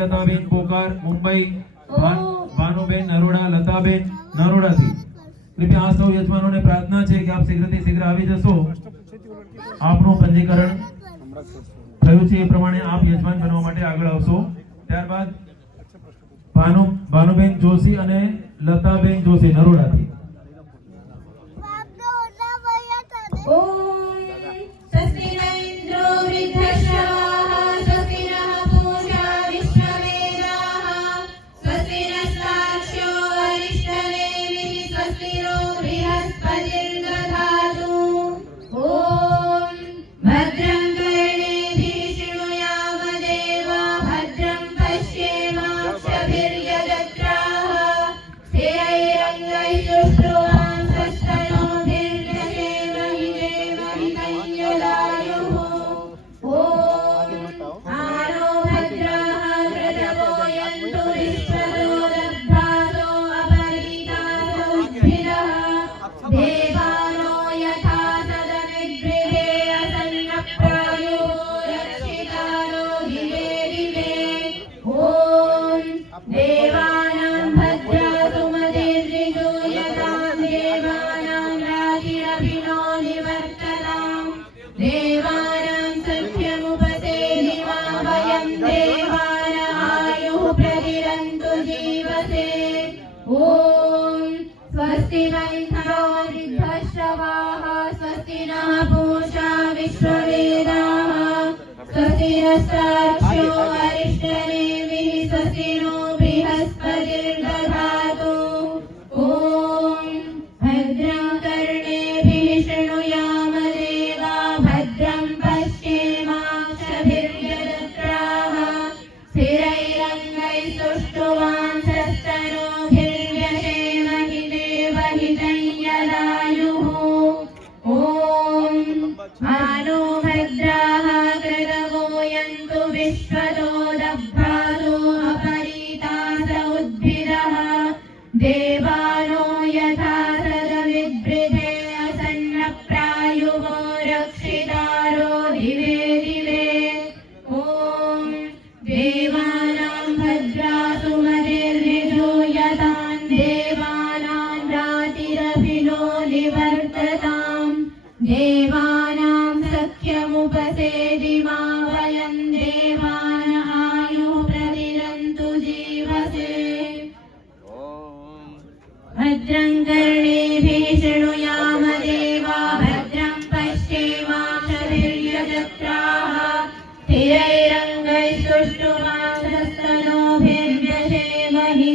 लताबेन पोकार मुंबई, भानुबेन नरोड़ा, लताबेन नरोड़ा थी। कृपया आ सौ यजमानों ने प्रार्थना है कि आप शीघ्रથી शीघ्र આવી જશો। આપનું પંજીકરણ થયું છે એ પ્રમાણે આપ યજમાન બનવા માટે આગળ આવશો। ત્યારબાદ ભાનુબેન જોશી અને લતાબેન જોશી નરોડાથી। स्वस्ति न इन्द्रो वृद्धश्रवाः स्वस्ति नः पूषा विश्ववेदाः स्वस्ति नस्तार्क्ष्यो अरिष्टनेमिः स्वस्ति नो बृहस्पतिर्दधातु। ॐ भद्रं कर्णेभिः शृणुयाम देवा भद्रं पश्येमाक्षभिर्यजत्राः स्थिरैरङ्गैः सुष्ठुवांसस्तनोभिर्व्यशेमहि आनो भद्राः कृतवो यन्तु विश्वतो दभ्रातो अपरीतास उद्भिदः देवानो यथा सदविद्वृधे असन्नप्रायुवो रक्षितारो दिवे दिवे। ॐ देवानां भद्रासु मतिर्विधूयतां देवानां रातिरभिनो निवर्तताम् देवानां सख्यमुपसेदिमा वयं देवान् आयुः प्रतिरन्तु जीवसे। भद्रं कर्णेभिः शृणुयाम देवा भद्रं पश्येमाक्षभिर्यजत्राः स्थिरैरङ्गैः सुष्ठुवांसस्तनोभिर्व्यशेमहि